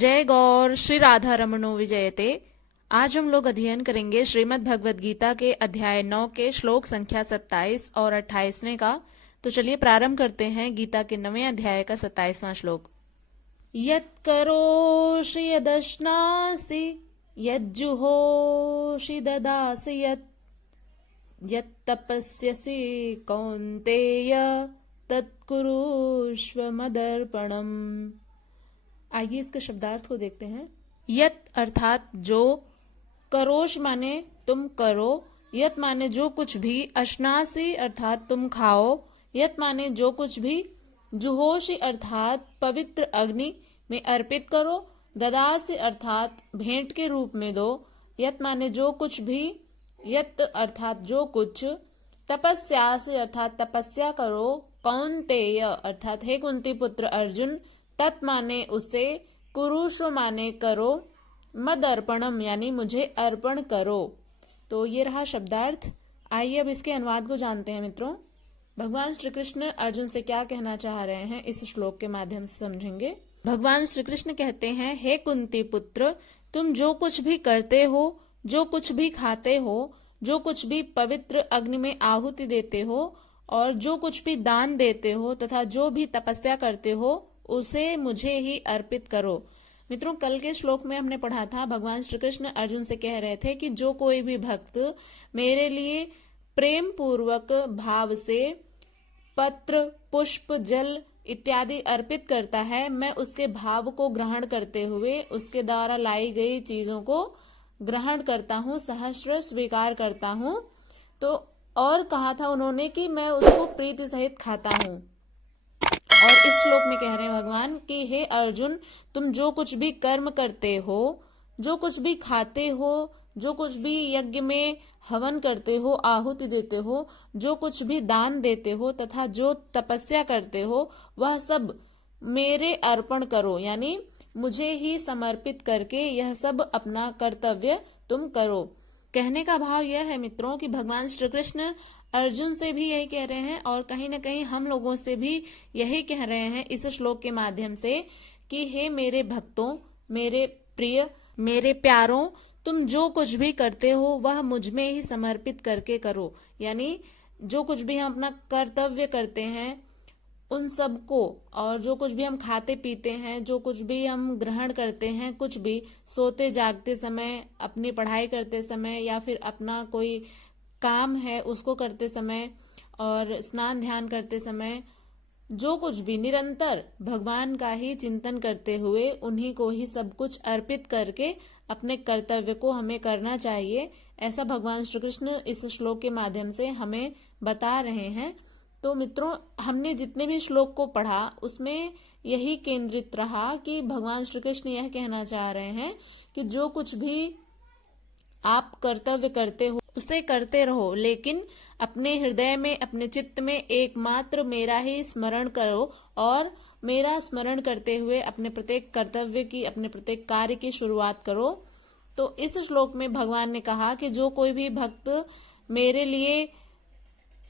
जय गौर श्री राधा रमणो विजयते। आज हम लोग अध्ययन करेंगे श्रीमद् भगवद गीता के अध्याय 9 के श्लोक संख्या 27 और 28वें का। तो चलिए प्रारंभ करते हैं गीता के 9वें अध्याय का 27वां श्लोक। यत् करोषि यदश्नासि यज्जुहोषि ददासि यत् तपस्यसि कौन्तेय तत्कुरुष्व मदर्पणम्। आइए इसके शब्दार्थ को देखते हैं। यत अर्थात जो, करोश माने तुम करो, यत माने जो कुछ भी, अश्नासी अर्थात तुम खाओ, यत माने जो कुछ भी, जुहोशी अर्थात पवित्र अग्नि में अर्पित करो, ददासी अर्थात भेंट के रूप में दो, यत माने जो कुछ भी, यत अर्थात जो कुछ, तपस्यासी अर्थात तपस्या करो, कौन्तेय अर्थात हे कुंती पुत्र अर्जुन, तत् माने उसे, कुरुष्व माने करो, मद अर्पणम यानी मुझे अर्पण करो। तो ये रहा शब्दार्थ। आइए अब इसके अनुवाद को जानते हैं मित्रों। भगवान श्री कृष्ण अर्जुन से क्या कहना चाह रहे हैं इस श्लोक के माध्यम से समझेंगे। भगवान श्री कृष्ण कहते हैं, हे कुंती पुत्र, तुम जो कुछ भी करते हो, जो कुछ भी खाते हो, जो कुछ भी पवित्र अग्नि में आहुति देते हो और जो कुछ भी दान देते हो तथा जो भी तपस्या करते हो उसे मुझे ही अर्पित करो। मित्रों, कल के श्लोक में हमने पढ़ा था, भगवान श्री कृष्ण अर्जुन से कह रहे थे कि जो कोई भी भक्त मेरे लिए प्रेम पूर्वक भाव से पत्र, पुष्प, जल इत्यादि अर्पित करता है, मैं उसके भाव को ग्रहण करते हुए उसके द्वारा लाई गई चीजों को ग्रहण करता हूँ, सहर्ष स्वीकार करता हूँ। तो और कहा था उन्होंने कि मैं उसको प्रीति सहित खाता हूँ। और इस श्लोक में कह रहे हैं भगवान कि हे अर्जुन, तुम जो कुछ भी कर्म करते हो, जो कुछ भी खाते हो, जो कुछ भी यज्ञ में हवन करते हो, आहुति देते हो, जो कुछ भी दान देते हो तथा जो तपस्या करते हो, वह सब मेरे अर्पण करो, यानी मुझे ही समर्पित करके यह सब अपना कर्तव्य तुम करो। कहने का भाव यह है मित्रों कि भगवान श्री कृष्ण अर्जुन से भी यही कह रहे हैं और कहीं न कहीं हम लोगों से भी यही कह रहे हैं इस श्लोक के माध्यम से कि हे मेरे भक्तों, मेरे प्रिय, मेरे प्यारों, तुम जो कुछ भी करते हो वह मुझ में ही समर्पित करके करो। यानी जो कुछ भी हम अपना कर्तव्य करते हैं उन सबको, और जो कुछ भी हम खाते पीते हैं, जो कुछ भी हम ग्रहण करते हैं, कुछ भी सोते जागते समय, अपनी पढ़ाई करते समय या फिर अपना कोई काम है उसको करते समय और स्नान ध्यान करते समय, जो कुछ भी निरंतर भगवान का ही चिंतन करते हुए उन्हीं को ही सब कुछ अर्पित करके अपने कर्तव्य को हमें करना चाहिए। ऐसा भगवान श्री कृष्ण इस श्लोक के माध्यम से हमें बता रहे हैं। तो मित्रों, हमने जितने भी श्लोक को पढ़ा उसमें यही केंद्रित रहा कि भगवान श्री कृष्ण यह कहना चाह रहे हैं कि जो कुछ भी आप कर्तव्य करते हो उसे करते रहो, लेकिन अपने हृदय में, अपने चित्त में एकमात्र मेरा ही स्मरण करो और मेरा स्मरण करते हुए अपने प्रत्येक कर्तव्य की, अपने प्रत्येक कार्य की शुरुआत करो। तो इस श्लोक में भगवान ने कहा कि जो कोई भी भक्त मेरे लिए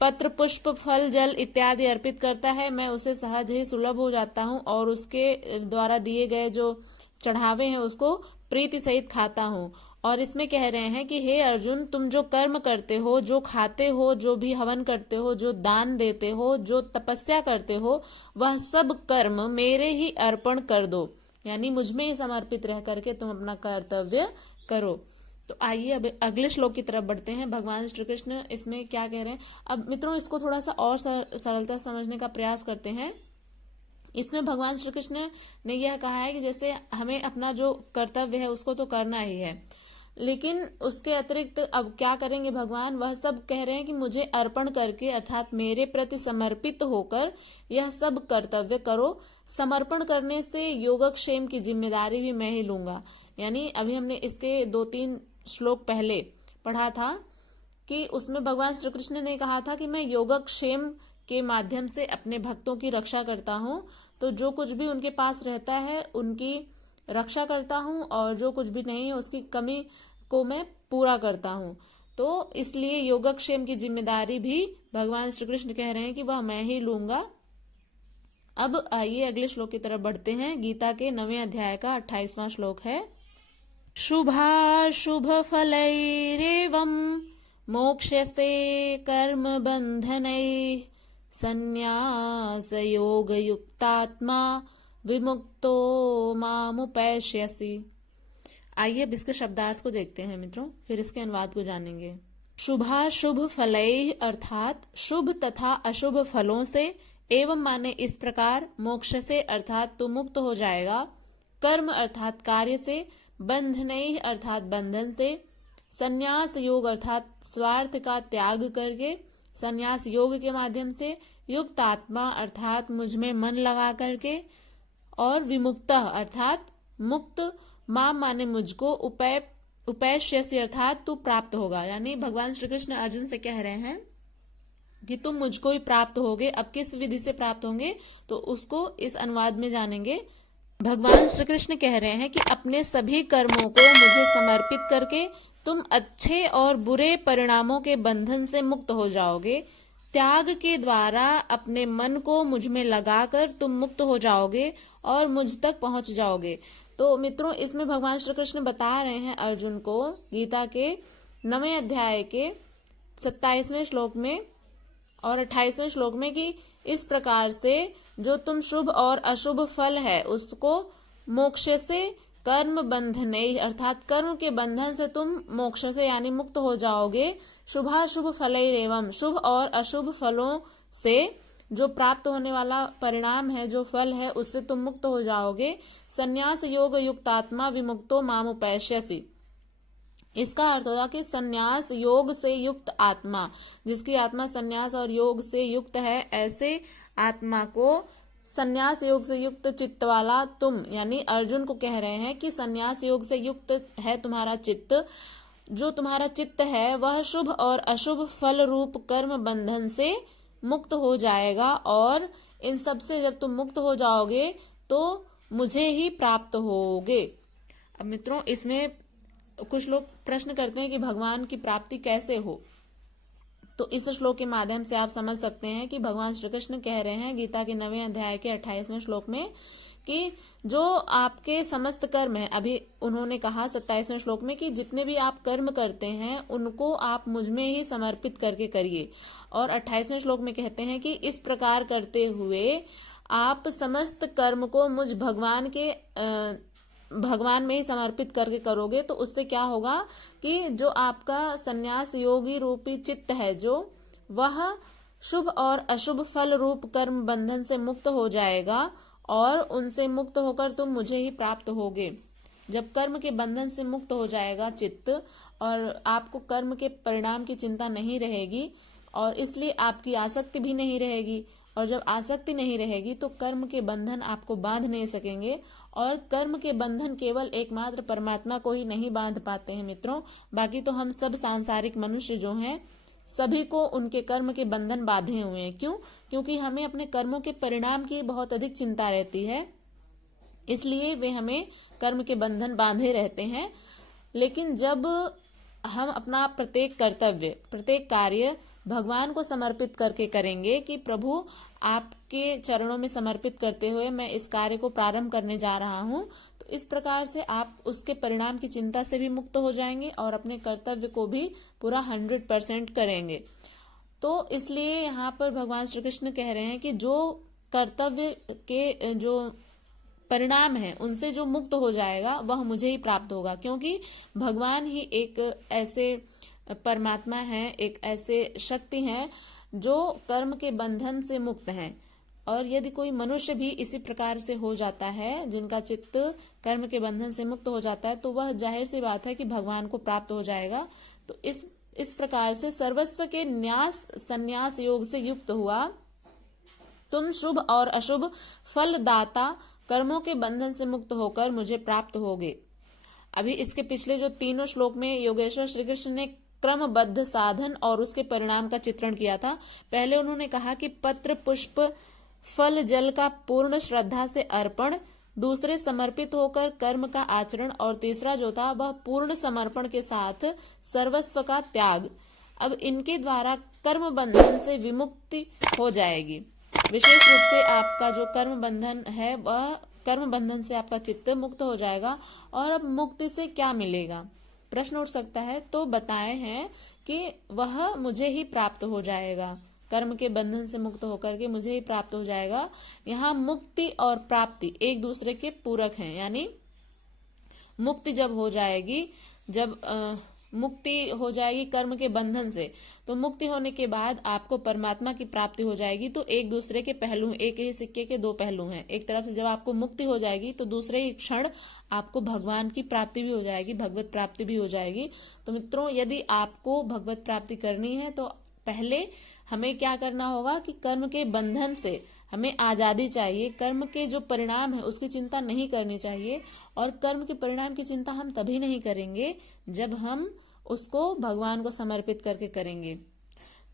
पत्र, पुष्प, फल, जल इत्यादि अर्पित करता है, मैं उसे सहज ही सुलभ हो जाता हूँ और उसके द्वारा दिए गए जो चढ़ावे हैं उसको प्रीति सहित खाता हूँ। और इसमें कह रहे हैं कि हे अर्जुन, तुम जो कर्म करते हो, जो खाते हो, जो भी हवन करते हो, जो दान देते हो, जो तपस्या करते हो, वह सब कर्म मेरे ही अर्पण कर दो, यानी मुझ में ही समर्पित रह करके तुम अपना कर्तव्य करो। तो आइए अब अगले श्लोक की तरफ बढ़ते हैं। भगवान श्री कृष्ण इसमें क्या कह रहे हैं। अब मित्रों, इसको थोड़ा सा और सरलता समझने का प्रयास करते हैं। इसमें भगवान श्री कृष्ण ने यह कहा है कि जैसे हमें अपना जो कर्तव्य है उसको तो करना ही है, लेकिन उसके अतिरिक्त अब क्या करेंगे भगवान, वह सब कह रहे हैं कि मुझे अर्पण करके अर्थात मेरे प्रति समर्पित होकर यह सब कर्तव्य करो। समर्पण करने से योगक्षेम की जिम्मेदारी भी मैं ही लूंगा। यानी अभी हमने इसके 2-3 श्लोक पहले पढ़ा था कि उसमें भगवान श्री कृष्ण ने कहा था कि मैं योगक्षेम के माध्यम से अपने भक्तों की रक्षा करता हूँ। तो जो कुछ भी उनके पास रहता है उनकी रक्षा करता हूँ और जो कुछ भी नहीं है उसकी कमी को मैं पूरा करता हूँ। तो इसलिए योगक्षेम की जिम्मेदारी भी भगवान श्री कृष्ण कह रहे हैं कि वह मैं ही लूंगा। अब आइए अगले श्लोक की तरफ बढ़ते हैं। गीता के 9वें अध्याय का 28वां श्लोक है। शुभाशुभ फलैरेवं मोक्ष्यसे कर्म बंधनैः संन्यास योग युक्तात्मा विमुक्तो मामुपैष्यसि। आइए अब इसके शब्दार्थ को देखते हैं मित्रों, फिर इसके अनुवाद को जानेंगे। शुभाशुभ फलैः अर्थात शुभ तथा अशुभ फलों से, एवं माने इस प्रकार, मोक्ष से अर्थात तू मुक्त हो जाएगा, कर्म अर्थात कार्य से, बंधनैः अर्थात बंधन से, संन्यास योग अर्थात स्वार्थ का त्याग करके, संन्यास योग के माध्यम से, युक्त आत्मा अर्थात मुझ में मन लगा करके, और विमुक्तः अर्थात मुक्त, माम माने मुझको, उपैष्यसि अर्थात तू प्राप्त होगा। यानी भगवान श्री कृष्ण अर्जुन से कह रहे हैं कि तुम मुझको ही प्राप्त होगे। अब किस विधि से प्राप्त होंगे तो उसको इस अनुवाद में जानेंगे। भगवान श्री कृष्ण कह रहे हैं कि अपने सभी कर्मों को मुझे समर्पित करके तुम अच्छे और बुरे परिणामों के बंधन से मुक्त हो जाओगे। त्याग के द्वारा अपने मन को मुझ में लगाकर तुम मुक्त हो जाओगे और मुझ तक पहुंच जाओगे। तो मित्रों, इसमें भगवान श्री कृष्ण बता रहे हैं अर्जुन को गीता के 9वें अध्याय के 27वें श्लोक में और 28वें श्लोक में कि इस प्रकार से जो तुम शुभ और अशुभ फल है उसको मोक्ष से, कर्म बंधन अर्थात कर्म के बंधन से तुम मोक्ष से यानी मुक्त हो जाओगे। शुभाशुभ फलैरेवं, शुभ और अशुभ फलों से जो प्राप्त होने वाला परिणाम है, जो फल है, उससे तुम मुक्त हो जाओगे। संन्यास योग युक्तात्मा विमुक्तो मामुपैष्यसि। इसका अर्थ होगा कि संन्यास योग से युक्त आत्मा, जिसकी आत्मा संन्यास और योग से युक्त है, ऐसे आत्मा को संन्यास योग से युक्त चित्त वाला तुम, यानी अर्जुन को कह रहे हैं कि संन्यास योग से युक्त है तुम्हारा चित्त। जो तुम्हारा चित्त है वह शुभ और अशुभ फल रूप कर्म बंधन से मुक्त हो जाएगा, और इन सब से जब तुम मुक्त हो जाओगे तो मुझे ही प्राप्त होगे। अब मित्रों, इसमें कुछ लोग प्रश्न करते हैं कि भगवान की प्राप्ति कैसे हो। तो इस श्लोक के माध्यम से आप समझ सकते हैं कि भगवान श्री कृष्ण कह रहे हैं गीता के 9वें अध्याय के 28वें श्लोक में कि जो आपके समस्त कर्म है, अभी उन्होंने कहा 27वें श्लोक में कि जितने भी आप कर्म करते हैं उनको आप मुझ में ही समर्पित करके करिए। और 28वें श्लोक में कहते हैं कि इस प्रकार करते हुए आप समस्त कर्म को मुझ भगवान में ही समर्पित करके करोगे, तो उससे क्या होगा कि जो आपका संन्यास योगी रूपी चित्त है, जो वह शुभ और अशुभ फल रूप कर्म बंधन से मुक्त हो जाएगा, और उनसे मुक्त होकर तुम मुझे ही प्राप्त होगे। जब कर्म के बंधन से मुक्त हो जाएगा चित्त, और आपको कर्म के परिणाम की चिंता नहीं रहेगी, और इसलिए आपकी आसक्ति भी नहीं रहेगी, और जब आसक्ति नहीं रहेगी तो कर्म के बंधन आपको बांध नहीं सकेंगे। और कर्म के बंधन केवल एकमात्र परमात्मा को ही नहीं बांध पाते हैं मित्रों, बाकी तो हम सब सांसारिक मनुष्य जो हैं सभी को उनके कर्म के बंधन बांधे हुए हैं। क्यों? क्योंकि हमें अपने कर्मों के परिणाम की बहुत अधिक चिंता रहती है, इसलिए वे हमें कर्म के बंधन बांधे रहते हैं। लेकिन जब हम अपना प्रत्येक कर्तव्य, प्रत्येक कार्य भगवान को समर्पित करके करेंगे कि प्रभु आपके चरणों में समर्पित करते हुए मैं इस कार्य को प्रारंभ करने जा रहा हूं, तो इस प्रकार से आप उसके परिणाम की चिंता से भी मुक्त हो जाएंगे और अपने कर्तव्य को भी पूरा 100% करेंगे। तो इसलिए यहाँ पर भगवान श्री कृष्ण कह रहे हैं कि जो कर्तव्य के जो परिणाम है उनसे जो मुक्त हो जाएगा वह मुझे ही प्राप्त होगा, क्योंकि भगवान ही एक ऐसे परमात्मा है, एक ऐसे शक्ति है जो कर्म के बंधन से मुक्त हैं। और यदि कोई मनुष्य भी इसी प्रकार से हो जाता है, जिनका चित्त कर्म के बंधन से मुक्त हो जाता है, तो वह जाहिर सी बात है कि भगवान को प्राप्त हो जाएगा। तो इस प्रकार से सर्वस्व के न्यास संन्यास योग से युक्त हुआ तुम शुभ और अशुभ फल दाता कर्मों के बंधन से मुक्त होकर मुझे प्राप्त होगे। अभी इसके पिछले जो तीनों श्लोक में योगेश्वर श्री कृष्ण ने क्रमबद्ध साधन और उसके परिणाम का चित्रण किया था। पहले उन्होंने कहा कि पत्र पुष्प फल जल का पूर्ण श्रद्धा से अर्पण, दूसरे समर्पित होकर कर्म का आचरण, और तीसरा जो था वह पूर्ण समर्पण के साथ सर्वस्व का त्याग। अब इनके द्वारा कर्म बंधन से विमुक्ति हो जाएगी। विशेष रूप से आपका जो कर्म बंधन है वह कर्म बंधन से आपका चित्त मुक्त हो जाएगा। और अब मुक्ति से क्या मिलेगा, प्रश्न उठ सकता है। तो बताए हैं कि वह मुझे ही प्राप्त हो जाएगा, कर्म के बंधन से मुक्त होकर के मुझे ही प्राप्त हो जाएगा। यहाँ मुक्ति और प्राप्ति एक दूसरे के पूरक हैं, यानी मुक्ति जब हो जाएगी, जब मुक्ति हो जाएगी कर्म के बंधन से, तो मुक्ति होने के बाद आपको परमात्मा की प्राप्ति हो जाएगी। तो एक दूसरे के पहलू, एक ही सिक्के के दो पहलू हैं। एक तरफ से जब आपको मुक्ति हो जाएगी तो दूसरे ही क्षण आपको भगवान की प्राप्ति भी हो जाएगी, भगवत प्राप्ति भी हो जाएगी। तो मित्रों, यदि आपको भगवत प्राप्ति करनी है तो पहले हमें क्या करना होगा कि कर्म के बंधन से हमें आजादी चाहिए। कर्म के जो परिणाम है उसकी चिंता नहीं करनी चाहिए। और कर्म के परिणाम की चिंता हम तभी नहीं करेंगे जब हम उसको भगवान को समर्पित करके करेंगे।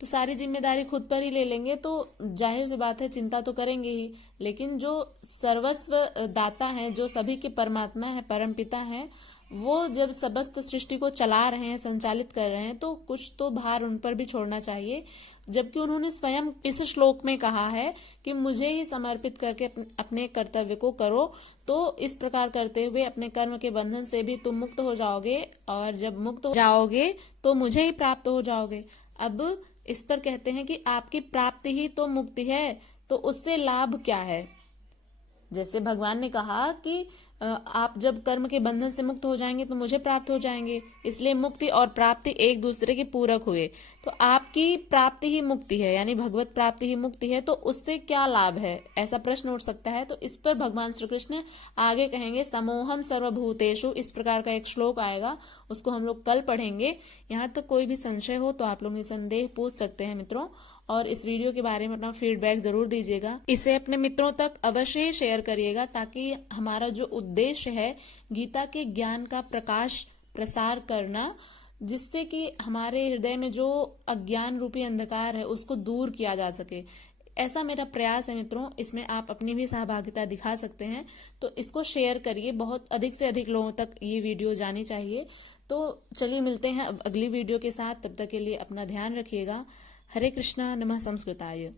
तो सारी जिम्मेदारी खुद पर ही ले लेंगे तो जाहिर सी बात है चिंता तो करेंगे ही, लेकिन जो सर्वस्व दाता है, जो सभी के परमात्मा है, परमपिता है, वो जब समस्त सृष्टि को चला रहे हैं, संचालित कर रहे हैं, तो कुछ तो भार उन पर भी छोड़ना चाहिए। जबकि उन्होंने स्वयं इस श्लोक में कहा है कि मुझे ही समर्पित करके अपने कर्तव्य को करो। तो इस प्रकार करते हुए अपने कर्म के बंधन से भी तुम मुक्त हो जाओगे, और जब मुक्त हो जाओगे तो मुझे ही प्राप्त हो जाओगे। अब इस पर कहते हैं कि आपकी प्राप्ति ही तो मुक्ति है, तो उससे लाभ क्या है। जैसे भगवान ने कहा कि आप जब कर्म के बंधन से मुक्त हो जाएंगे तो मुझे प्राप्त हो जाएंगे, इसलिए मुक्ति और प्राप्ति एक दूसरे के पूरक हुए। तो आपकी प्राप्ति ही मुक्ति है, यानी भगवत प्राप्ति ही मुक्ति है, तो उससे क्या लाभ है, ऐसा प्रश्न उठ सकता है। तो इस पर भगवान श्री कृष्ण आगे कहेंगे, समोहम सर्वभूतेषु, इस प्रकार का एक श्लोक आएगा, उसको हम लोग कल पढ़ेंगे। यहाँ तक कोई भी संशय हो तो आप लोग निसंदेह पूछ सकते हैं मित्रों। और इस वीडियो के बारे में अपना फीडबैक जरूर दीजिएगा। इसे अपने मित्रों तक अवश्य ही शेयर करिएगा, ताकि हमारा जो उद्देश्य है गीता के ज्ञान का प्रकाश प्रसार करना, जिससे कि हमारे हृदय में जो अज्ञान रूपी अंधकार है उसको दूर किया जा सके, ऐसा मेरा प्रयास है मित्रों। इसमें आप अपनी भी सहभागिता दिखा सकते हैं, तो इसको शेयर करिए, बहुत अधिक से अधिक लोगों तक ये वीडियो जानी चाहिए। तो चलिए मिलते हैं अब अगली वीडियो के साथ, तब तक के लिए अपना ध्यान रखिएगा। हरे कृष्णा, नमः संस्कृताय।